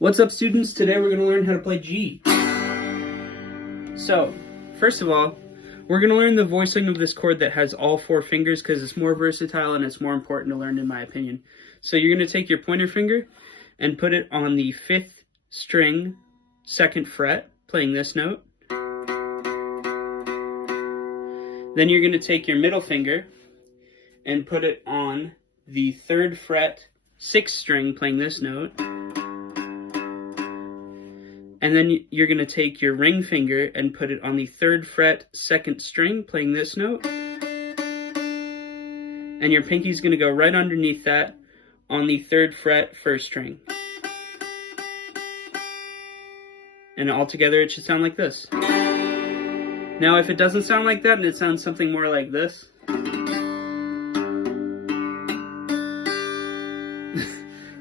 What's up, students? Today we're going to learn how to play G. So, first of all, we're going to learn the voicing of this chord that has all 4 fingers because it's more versatile and it's more important to learn, in my opinion. So you're going to take your pointer finger and put it on the 5th string, 2nd fret, playing this note. Then you're going to take your middle finger and put it on the 3rd fret, 6th string, playing this note. And then you're going to take your ring finger and put it on the 3rd fret, 2nd string, playing this note. And your pinky's going to go right underneath that on the 3rd fret, 1st string. And altogether it should sound like this. Now if it doesn't sound like that and it sounds something more like this,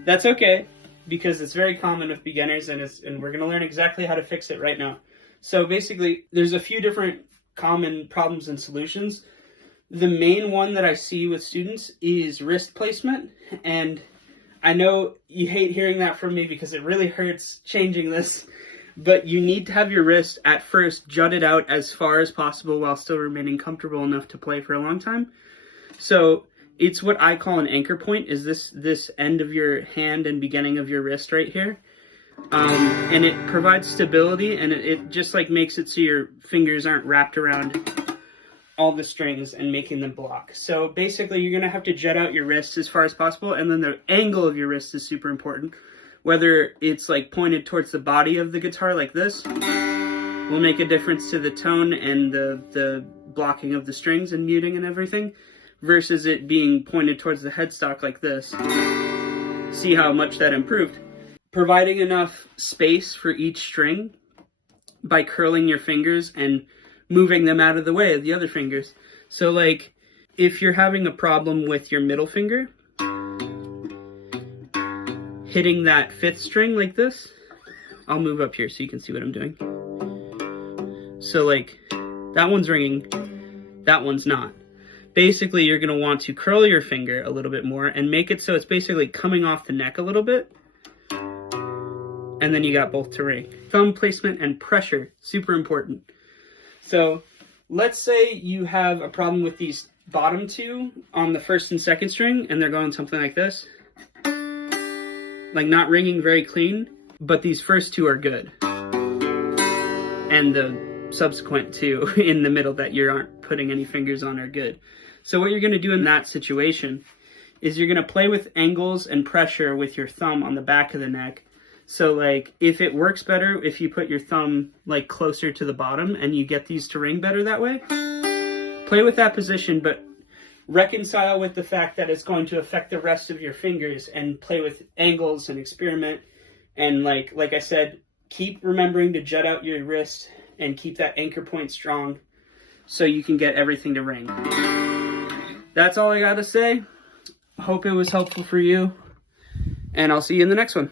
that's okay, because it's very common with beginners, and we're going to learn exactly how to fix it right now. So basically, there's a few different common problems and solutions. The main one that I see with students is wrist placement, and I know you hate hearing that from me because it really hurts changing this, but you need to have your wrist at first jutted out as far as possible while still remaining comfortable enough to play for a long time. So it's what I call an anchor point, is this end of your hand and beginning of your wrist right here. And it provides stability, and it just like makes it so your fingers aren't wrapped around all the strings and making them block. So basically you're gonna have to jut out your wrist as far as possible, and then the angle of your wrist is super important. Whether it's like pointed towards the body of the guitar like this will make a difference to the tone and the blocking of the strings and muting and everything, versus it being pointed towards the headstock like this. See how much that improved. Providing enough space for each string by curling your fingers and moving them out of the way of the other fingers. So like, if you're having a problem with your middle finger hitting that 5th string like this, I'll move up here so you can see what I'm doing. So like, that one's ringing, that one's not. Basically, you're going to want to curl your finger a little bit more and make it so it's basically coming off the neck a little bit. And then you got both to ring. Thumb placement and pressure, super important. So let's say you have a problem with these bottom 2 on the 1st and 2nd string, and they're going something like this. Like not ringing very clean, but these first 2 are good. And the subsequent 2 in the middle that you aren't putting any fingers on are good. So what you're going to do in that situation is you're going to play with angles and pressure with your thumb on the back of the neck. So like, if it works better if you put your thumb like closer to the bottom and you get these to ring better that way, play with that position, but reconcile with the fact that it's going to affect the rest of your fingers, and play with angles and experiment. And like I said, keep remembering to jut out your wrist and keep that anchor point strong so you can get everything to ring. That's all I gotta say. Hope it was helpful for you, and I'll see you in the next one.